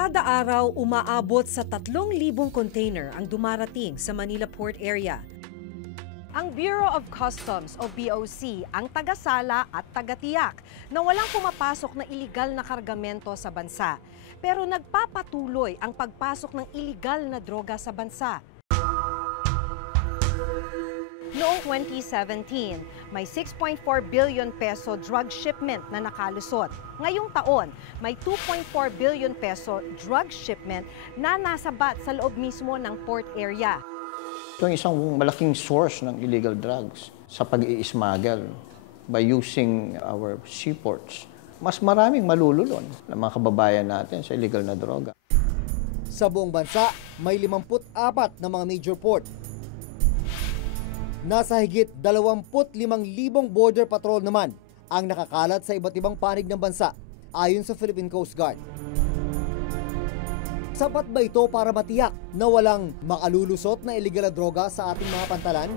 Kada araw, umaabot sa 3,000 container ang dumarating sa Manila Port Area. Ang Bureau of Customs o BOC ang tagasala at tagatiyak na walang pumapasok na iligal na kargamento sa bansa. Pero nagpapatuloy ang pagpasok ng iligal na droga sa bansa. Noong 2017, may 6.4 billion peso drug shipment na nakalusot. Ngayong taon, may 2.4 billion peso drug shipment na nasabat sa loob mismo ng port area. Ito ang isang malaking source ng illegal drugs sa pag-i-smuggle by using our seaports. Mas maraming malululon ng mga kababayan natin sa illegal na droga. Sa buong bansa, may 54 na mga major port. Nasa higit 25,000 border patrol naman ang nakakalat sa iba't ibang panig ng bansa, ayon sa Philippine Coast Guard. Sapat ba ito para matiyak na walang makalulusot na illegal na droga sa ating mga pantalan?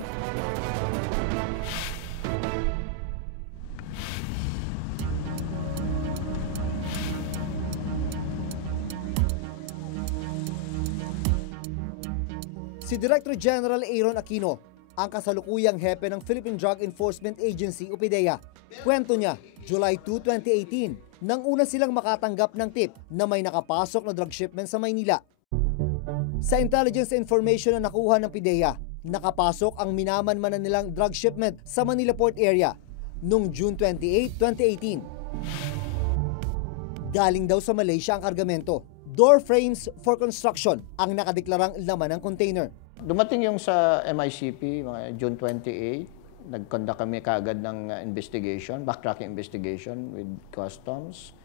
Si Director General Aaron Aquino, ang kasalukuyang hepe ng Philippine Drug Enforcement Agency o PDEA. Kwento niya, July 2, 2018, nang una silang makatanggap ng tip na may nakapasok na drug shipment sa Maynila. Sa intelligence information na nakuha ng PDEA, nakapasok ang minamanmanan nilang drug shipment sa Manila Port Area noong June 28, 2018. Galing daw sa Malaysia ang kargamento. Door frames for construction ang nakadeklarang laman ng container. Dumating yung sa MICP, mga June 28, nag-conduct kami kaagad ng investigation, backtracking investigation with Customs,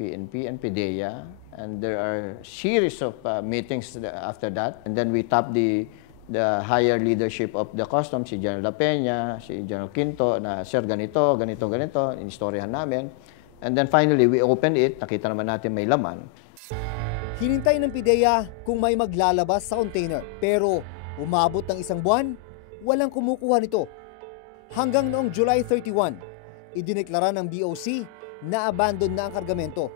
PNP, and PDEA. And there are series of meetings after that. And then we tapped the higher leadership of the Customs, si General La Peña, si General Quinto, na, Sir, ganito, ganito, ganito, inistoryahan namin. And then finally, we opened it, nakita naman natin may laman. Hinintay ng PDEA kung may maglalabas sa container, pero umabot ng isang buwan, walang kumukuha nito. Hanggang noong July 31, idineklara ng BOC na abandon na ang kargamento.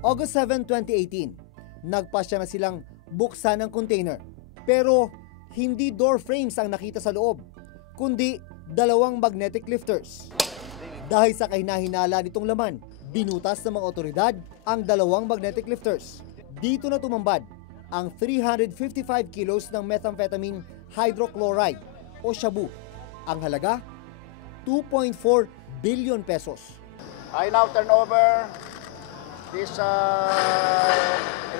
August 7, 2018, nagpasya na silang buksan ang container. Pero hindi door frames ang nakita sa loob, kundi 2 magnetic lifters. Dahil sa kahinahinala nitong laman, binutas ng mga otoridad ang 2 magnetic lifters. Dito na tumambad ang 355 kilos ng methamphetamine hydrochloride o shabu. Ang halaga, 2.4 billion pesos. I now turn over this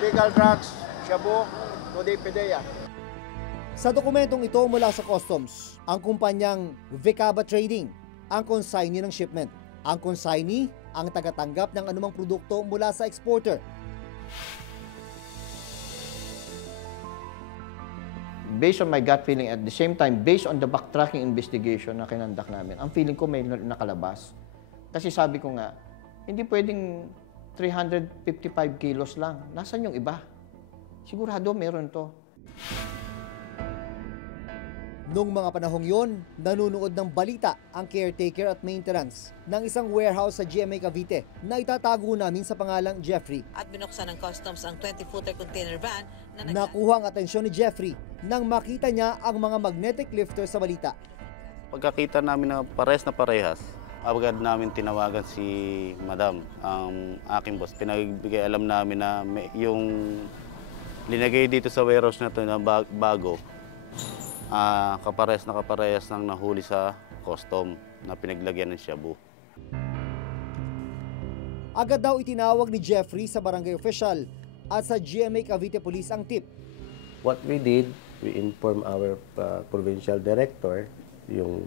illegal drugs, shabu, to the PDEA. Sa dokumentong ito mula sa Customs, ang kumpanyang Vecaba Trading ang consignee ng shipment. Ang consignee ang tagatanggap ng anumang produkto mula sa exporter. Based on my gut feeling, at the same time, based on the backtracking investigation na kinandak namin, ang feeling ko may nakalabas. Kasi sabi ko nga, hindi pwedeng 355 kilos lang. Nasaan yung iba? Sigurado meron to. Noong mga panahong yon, nanunood ng balita ang caretaker at maintenance ng isang warehouse sa GMA Cavite na itatago namin sa pangalang Jeffrey. At binuksan ng Customs ang 20-footer container van na nakuha ang atensyon ni Jeffrey nang makita niya ang mga magnetic lifter sa balita. Pagkakita namin na parehas, agad namin tinawagan si Madam, ang aking boss. Pinagbigay alam namin na yung linagay dito sa warehouse na ito na bago, kaparehas nang nahuli sa custom na pinaglagyan ng shabu. Agad daw itinawag ni Jeffrey sa barangay official at sa GMA Cavite Police ang tip. What we did, we informed our provincial director yung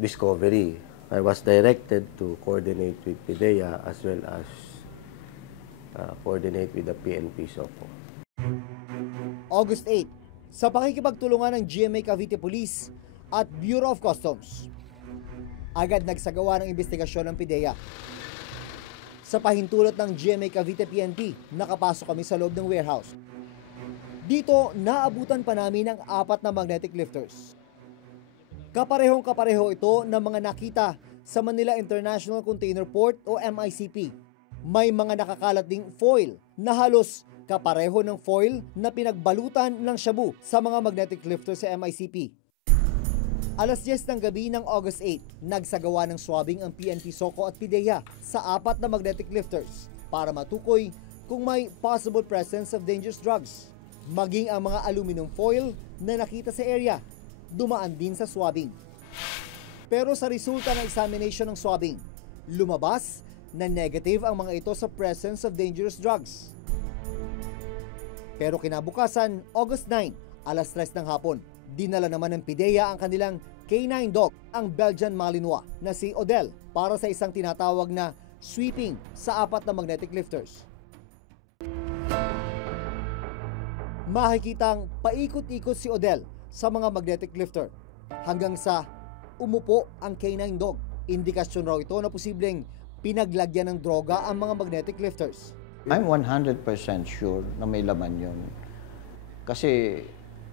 discovery. I was directed to coordinate with PDEA as well as coordinate with the PNP SOCO. August 8, sa pakikipagtulungan ng GMA Cavite Police at Bureau of Customs, agad nagsagawa ng investigasyon ng PDEA. Sa pahintulot ng GMA Cavite PNP, nakapasok kami sa loob ng warehouse. Dito, naabutan pa namin ang 4 na magnetic lifters. Kaparehong-kapareho ito ng mga nakita sa Manila International Container Port o MICP. May mga nakakalat ding foil na halos kapareho ng foil na pinagbalutan ng shabu sa mga magnetic lifter sa MICP. Alas 10 ng gabi ng August 8, nagsagawa ng swabbing ang PNP SOCO at PIDEA sa 4 na magnetic lifters para matukoy kung may possible presence of dangerous drugs. Maging ang mga aluminum foil na nakita sa area, dumaan din sa swabbing. Pero sa resulta ng examination ng swabbing, lumabas na negative ang mga ito sa presence of dangerous drugs. Pero kinabukasan, August 9, alas 3 ng hapon, dinala naman ng PIDEA ang kanilang K9 dog, ang Belgian Malinois na si Odell, para sa isang tinatawag na sweeping sa 4 na magnetic lifters. Makikitang paikot-ikot si Odell sa mga magnetic lifter hanggang sa umupo ang K9 dog. Indikasyon raw ito na posibleng pinaglagyan ng droga ang mga magnetic lifters. I'm 100% sure na may laman yun. Kasi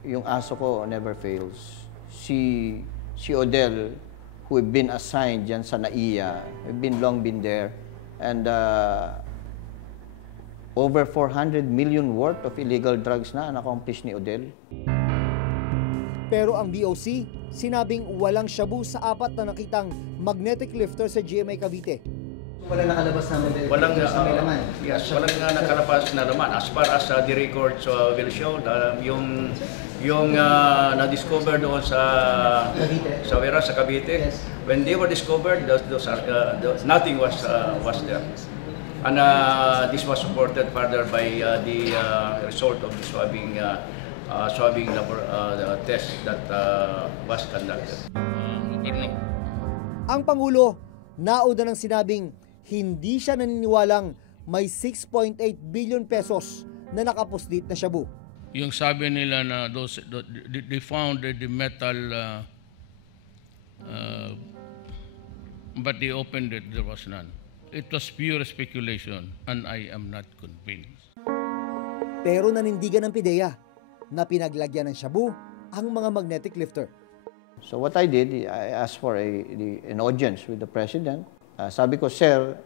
yung aso ko never fails. Si Odell, who have been assigned dyan sa NAIA, have long been there, and over 400 million worth of illegal drugs na accomplish ni Odell. Pero ang BOC, sinabing walang shabu sa 4 na nakitang magnetic lifter sa GMA Cavite. Walang nakalabas na may laman. Yes, walang nakalabas na laman. As far as the records will show, yung na-discover doon sa warehouse sa Cavite, yes. When they were discovered, nothing was there. And this was supported further by the result of the swabbing test that was conducted. Ang Pangulo, nauna nang sinabing hindi siya naniniwalang may 6.8 billion pesos na nakapuslit na shabu. Yung sabi nila na they found the metal but they opened it, there was none. It was pure speculation and I am not convinced. Pero nanindigan ng PIDEA na pinaglagyan ng shabu ang mga magnetic lifter. So what I did, I asked for an audience with the President. Sabi ko, Sir,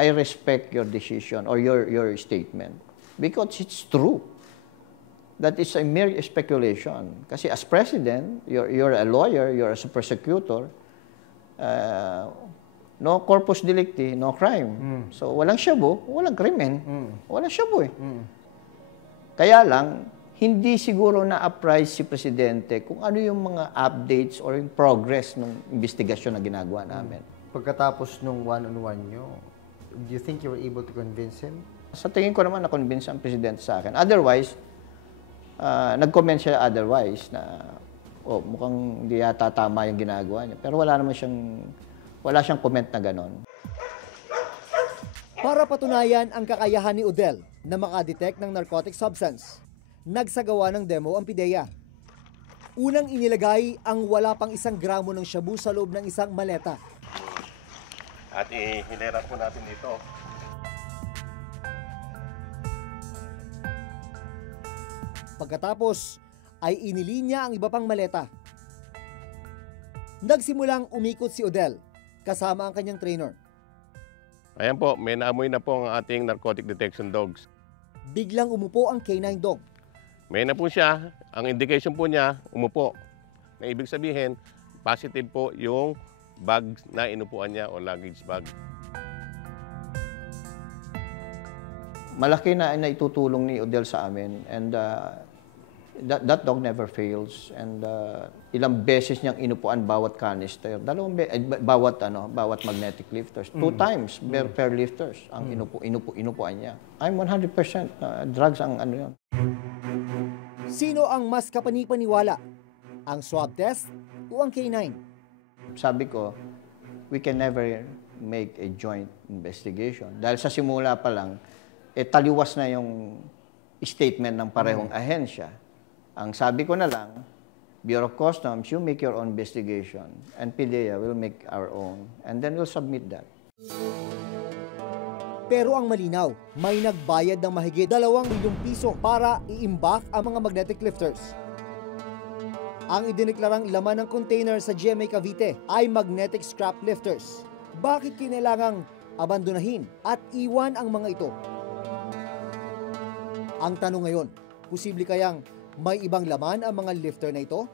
I respect your decision or your statement because it's true. That is a mere speculation. Kasi as President, you're a lawyer, you're a prosecutor, no corpus delicti, no crime. So walang shabu, walang krimen, walang shabu eh. Kaya lang, hindi siguro na-apprise si Presidente kung ano yung mga updates or yung progress ng investigasyon na ginagawa namin. Pagkatapos nung one-on-one nyo, do you think you were able to convince him? Sa tingin ko naman na-convince ang Presidente sa akin. Otherwise, nag-comment siya otherwise na mukhang hindi yata tama yung ginagawa niya. Pero wala siyang comment na ganon. Para patunayan ang kakayahan ni Odell na makadetect ng narcotic substance, nagsagawa ng demo ang PIDEA. Unang inilagay ang wala pang 1 gramo ng shabu sa loob ng isang maleta. At ihilera po natin dito. Pagkatapos ay inilinya ang iba pang maleta. Nagsimulang umikot si Odell kasama ang kanyang trainer. Ayan po, may naamoy na po ang ating narcotic detection dogs. Biglang umupo ang K9 dog. May na po siya. Ang indication po niya, umupo. Na ibig sabihin, positive po yung bag na inupuan niya o luggage bag. Malaki na itutulong ni Odell sa amin and that dog never fails and ilang beses niyang inupuan bawat canister, bawat magnetic lifters, 2 times per lifters ang inupuan niya. I'm 100% drugs ang ano yun. Sino ang mas kapanipaniwala? Ang swab test o ang K9? Sabi ko, we can never make a joint investigation. Dahil sa simula pa lang, taliwas na yung statement ng parehong ahensya. Ang sabi ko na lang, Bureau of Customs, you make your own investigation and PIDEA will make our own and then we'll submit that. Pero ang malinaw, may nagbayad ng mahigit 2 milyong piso para i-imbak ang mga magnetic lifters. Ang idineklarang laman ng container sa GMA Cavite ay magnetic scrap lifters. Bakit kinailangang abandonahin at iwan ang mga ito? Ang tanong ngayon, posible kayang may ibang laman ang mga lifter na ito?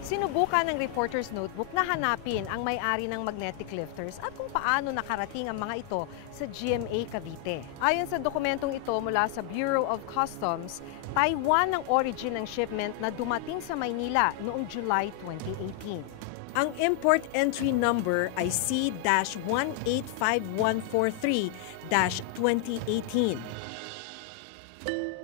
Sinubukan ng Reporter's Notebook na hanapin ang may-ari ng magnetic lifters at kung paano nakarating ang mga ito sa GMA Cavite. Ayon sa dokumentong ito mula sa Bureau of Customs, Taiwan ang origin ng shipment na dumating sa Maynila noong July 2018. Ang import entry number ay C-185143-2018.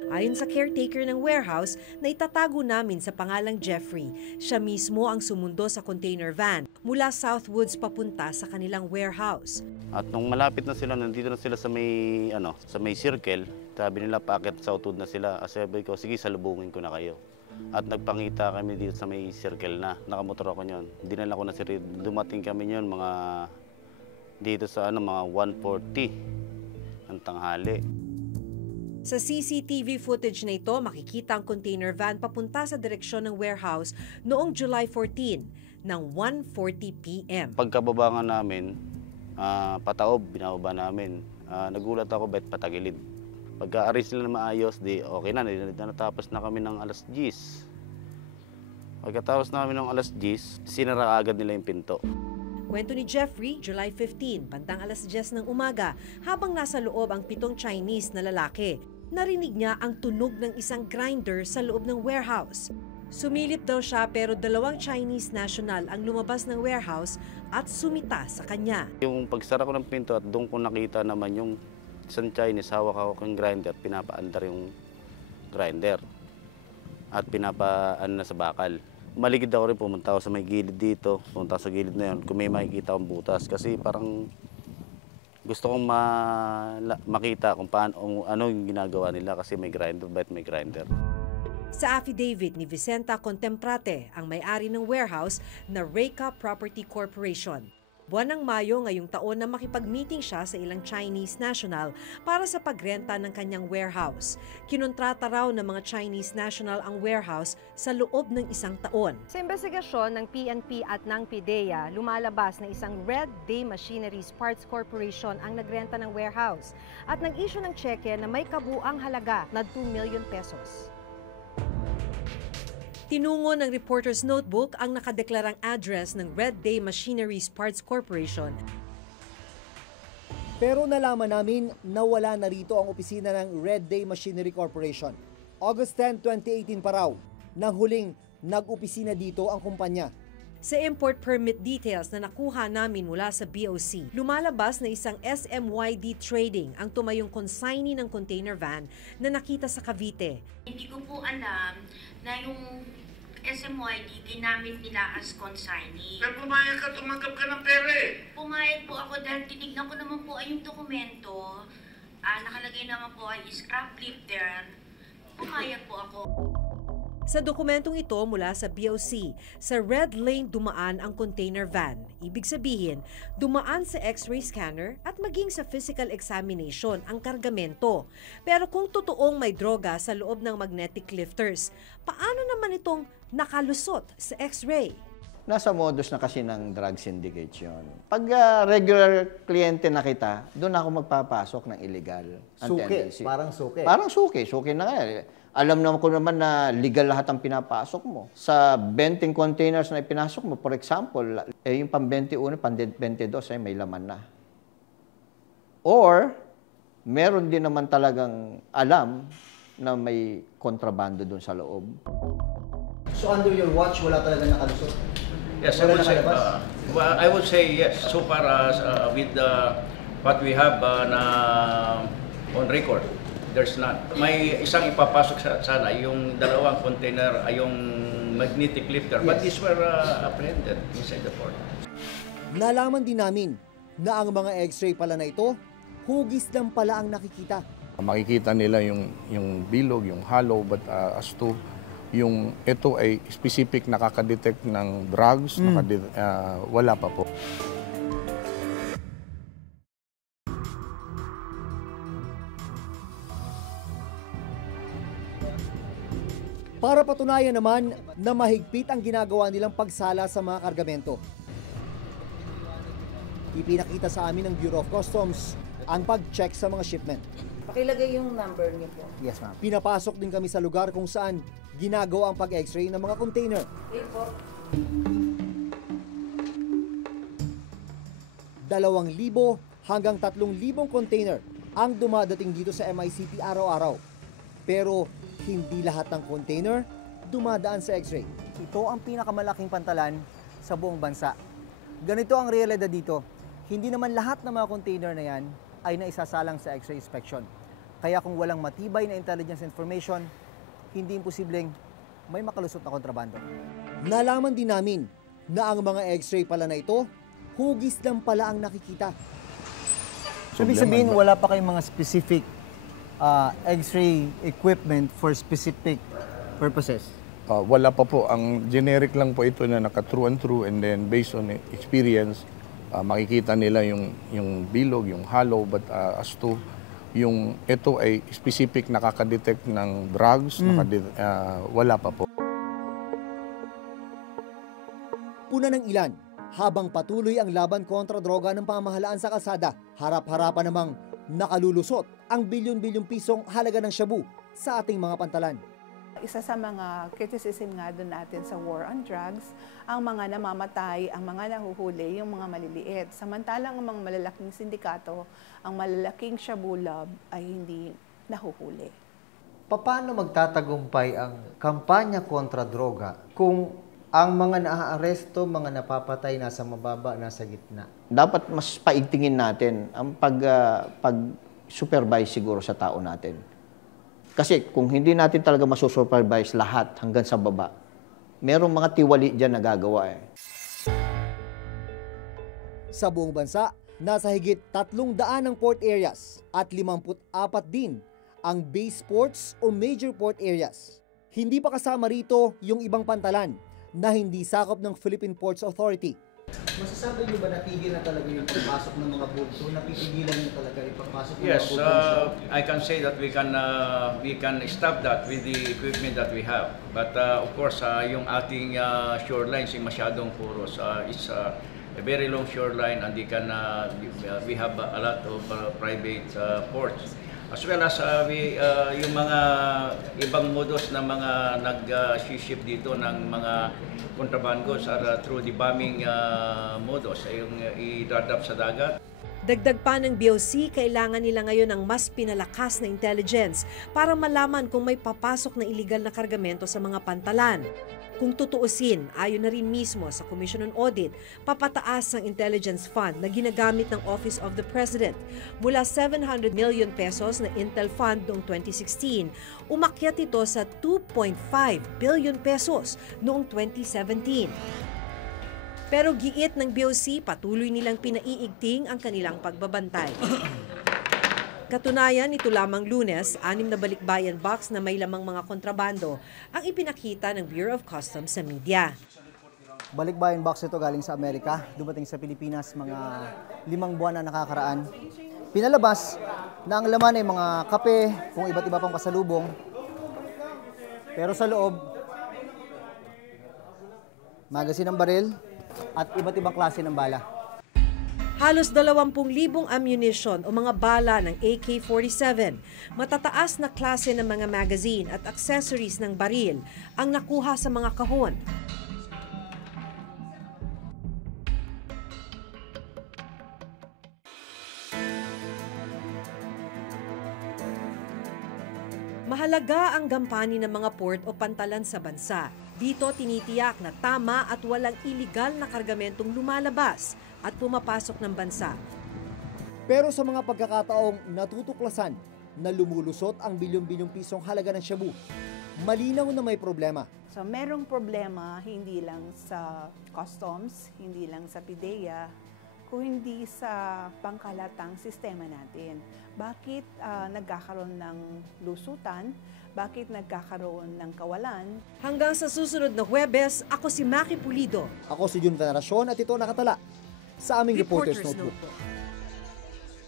Ayon sa caretaker ng warehouse na itatago namin sa pangalang Jeffrey, siya mismo ang sumundo sa container van mula Southwoods papunta sa kanilang warehouse. At nung malapit na sila, nandito na sila sa may circle, sabi nila paakit Southwood na sila. Sabi ko, sige, salubungin ko na kayo. At nagpangita kami dito sa may circle na, nakamotor ako nyon. Dinala ko na si Reed. Dumating kami nyon dito sa mga 1:40 ng tanghali. Sa CCTV footage na ito, makikita ang container van papunta sa direksyon ng warehouse noong July 14 ng 1:40 p.m. Pagkababa nga namin, pataob, binababa namin. Nagulat ako, bet patagilid. Pagka-arrange nila na maayos, di okay na, natapos na kami ng alas 10. Pagkatapos namin ng alas 10, sinara agad nila yung pinto. Kwento ni Jeffrey, July 15, bandang alas 10 ng umaga, habang nasa loob ang 7 Chinese na lalaki. Narinig niya ang tunog ng isang grinder sa loob ng warehouse. Sumilip daw siya pero 2 Chinese national ang lumabas ng warehouse at sumita sa kanya. Yung pagsara ko ng pinto at doon ko nakita naman yung isang Chinese, hawak ng grinder, pinapaandar yung grinder at pinapaan na sa bakal. Maligid ako rin, pumunta ako sa may gilid dito, pumunta sa gilid na yun, kung may makikita akong butas. Kasi parang gusto kong makita kung paano, ano yung ginagawa nila kasi may grinder, bakit may grinder. Sa affidavit ni Vicenta Contemprate, ang may-ari ng warehouse na Reka Property Corporation. Buwan ng Mayo ngayong taon na makipag-meeting siya sa ilang Chinese national para sa pagrenta ng kanyang warehouse. Kinontrata raw ng mga Chinese national ang warehouse sa loob ng 1 taon. Sa investigasyon ng PNP at ng PIDEA, lumalabas na isang Red Day Machineries Parts Corporation ang nagrenta ng warehouse at nag-issue ng cheque na may kabuang halaga na 2 million pesos. Tinungo ng Reporter's Notebook ang nakadeklarang address ng Red Day Machineries Parts Corporation. Pero nalaman namin na wala na rito ang opisina ng Red Day Machinery Corporation. August 10, 2018 pa raw, nang huling nag-opisina dito ang kumpanya. Sa import permit details na nakuha namin mula sa BOC, lumalabas na isang SMYD Trading ang tumayong consignee ng container van na nakita sa Cavite. Hindi ko po alam na yung SMYD ginamit nila as consignee. Pero pumayag ka, tumanggap ka ng pera eh. Pumayag po ako dahil tinignan ko naman po ay yung dokumento. Nakalagay naman po ay scrap lifter. Pumayag po ako. Sa dokumentong ito mula sa BOC, sa red lane dumaan ang container van. Ibig sabihin, dumaan sa x-ray scanner at maging sa physical examination ang kargamento. Pero kung totoong may droga sa loob ng magnetic lifters, paano naman itong nakalusot sa x-ray? Nasa modus na kasi ng drug syndicates yun. Pag regular kliyente na kita, doon ako magpapasok ng illegal. Suki, parang suki. Parang suki. Suki na nga. Alam naman ko naman na legal lahat ang pinapasok mo. Sa 20 containers na ipinasok mo, for example, yung pang 21, pang 22, may laman na. Or, meron din naman talagang alam na may kontrabando doon sa loob. So under your watch, wala talaga nakalusot? Yes, I would say yes. So far as with what we have on record, there's none. May isang ipapasok sana, yung 2 container ay yung magnetic lifter, but these were apprehended inside the port. Nalaman din namin na ang mga x-ray pala na ito, hugis lang pala ang nakikita. Makikita nila yung bilog, yung hollow, but as to yung ito ay specific nakaka-detect ng drugs, wala pa po. Para patunayan naman na mahigpit ang ginagawa nilang pagsala sa mga kargamento. Ipinakita sa amin ng Bureau of Customs ang pag-check sa mga shipment. Pakilagay yung number niyo po. Yes, ma'am. Pinapasok din kami sa lugar kung saan ginagawa ang pag-x-ray ng mga container. Okay po. 2,000 hanggang 3,000 container ang dumadating dito sa MICP araw-araw. Pero hindi lahat ng container dumadaan sa x-ray. Ito ang pinakamalaking pantalan sa buong bansa. Ganito ang realidad dito. Hindi naman lahat ng mga container na yan ay naisasalang sa x-ray inspection. Kaya kung walang matibay na intelligence information, hindi imposibleng may makalusot na kontrabando. Nalaman din namin na ang mga x-ray pala na ito, hugis lang pala ang nakikita. So, ibig sabihin, wala pa kayong mga specific x-ray equipment for specific purposes? Wala pa po. Ang generic lang po ito na naka-true and true, and then based on experience, makikita nila yung bilog, yung hollow, but as to yung ito ay specific nakaka-detect ng drugs, wala pa po. Puna ng ilan, habang patuloy ang laban kontra droga ng pamahalaan sa kalsada, harap-harapan namang nakalulusot ang bilyon-bilyong pisong halaga ng shabu sa ating mga pantalan. Isa sa mga criticism nga doon natin sa war on drugs, ang mga namamatay, ang mga nahuhuli, yung mga maliliit. Samantalang ang mga malalaking sindikato, ang malalaking shabu lab ay hindi nahuhuli. Paano magtatagumpay ang kampanya kontra droga kung ang mga naaaresto, mga napapatay nasa mababa, nasa gitna? Dapat mas paigtingin natin ang pag-supervise siguro sa tao natin. Kasi kung hindi natin talaga masusupervise lahat hanggang sa baba, merong mga tiwali dyan na gagawa eh. Sa buong bansa, nasa higit 300 ng port areas at 54 din ang base ports o major port areas. Hindi pa kasama rito yung ibang pantalan na hindi sakop ng Philippine Ports Authority. Masasabi niyo ba natigil na talaga yung pagpasok ng mga bulto? Napipigilan niyo talaga ipapasok ng Yes, mga bulto? I can say that we can stop that with the equipment that we have. But of course, yung ating shorelines ay masyadong poros. It's a very long shoreline, and we have a lot of private ports. As well as yung mga ibang modus na mga nag-ship dito ng mga contrabandos are through the bombing modus, yung i-drop sa dagat. Dagdag pa ng BOC, kailangan nila ngayon ng mas pinalakas na intelligence para malaman kung may papasok na iligal na kargamento sa mga pantalan. Kung tutuusin, ayon na rin mismo sa Commission on Audit, papataas ang intelligence fund na ginagamit ng Office of the President. Mula 700 million pesos na Intel Fund noong 2016, umakyat ito sa 2.5 billion pesos noong 2017. Pero giit ng BOC, patuloy nilang pinaiigting ang kanilang pagbabantay. Katunayan, ito lamang Lunes, 6 na balikbayan box na may lamang mga kontrabando ang ipinakita ng Bureau of Customs sa media. Balikbayan box ito galing sa Amerika, dumating sa Pilipinas mga 5 buwan na nakakaraan. Pinalabas na ang laman ay mga kape, kung iba't iba pang pasalubong. Pero sa loob, magasin ng baril at iba't ibang klase ng bala. Halos 20,000 ammunition o mga bala ng AK-47, matataas na klase ng mga magazine at accessories ng baril ang nakuha sa mga kahon. Mahalaga ang gampanin ng mga port o pantalan sa bansa. Dito tinitiyak na tama at walang iligal na kargamentong lumalabas at pumapasok ng bansa. Pero sa mga pagkakataong natutuklasan na lumulusot ang bilyon-bilyong pisong halaga ng shabu, malinaw na may problema. So merong problema hindi lang sa customs, hindi lang sa PIDEA, kung hindi sa pangkalatang sistema natin. Bakit nagkakaroon ng lusutan? Bakit nagkakaroon ng kawalan? Hanggang sa susunod na Huwebes, ako si Maki Pulido. Ako si Jun Veneracion at ito nakatala sa aming Reporter's Notebook.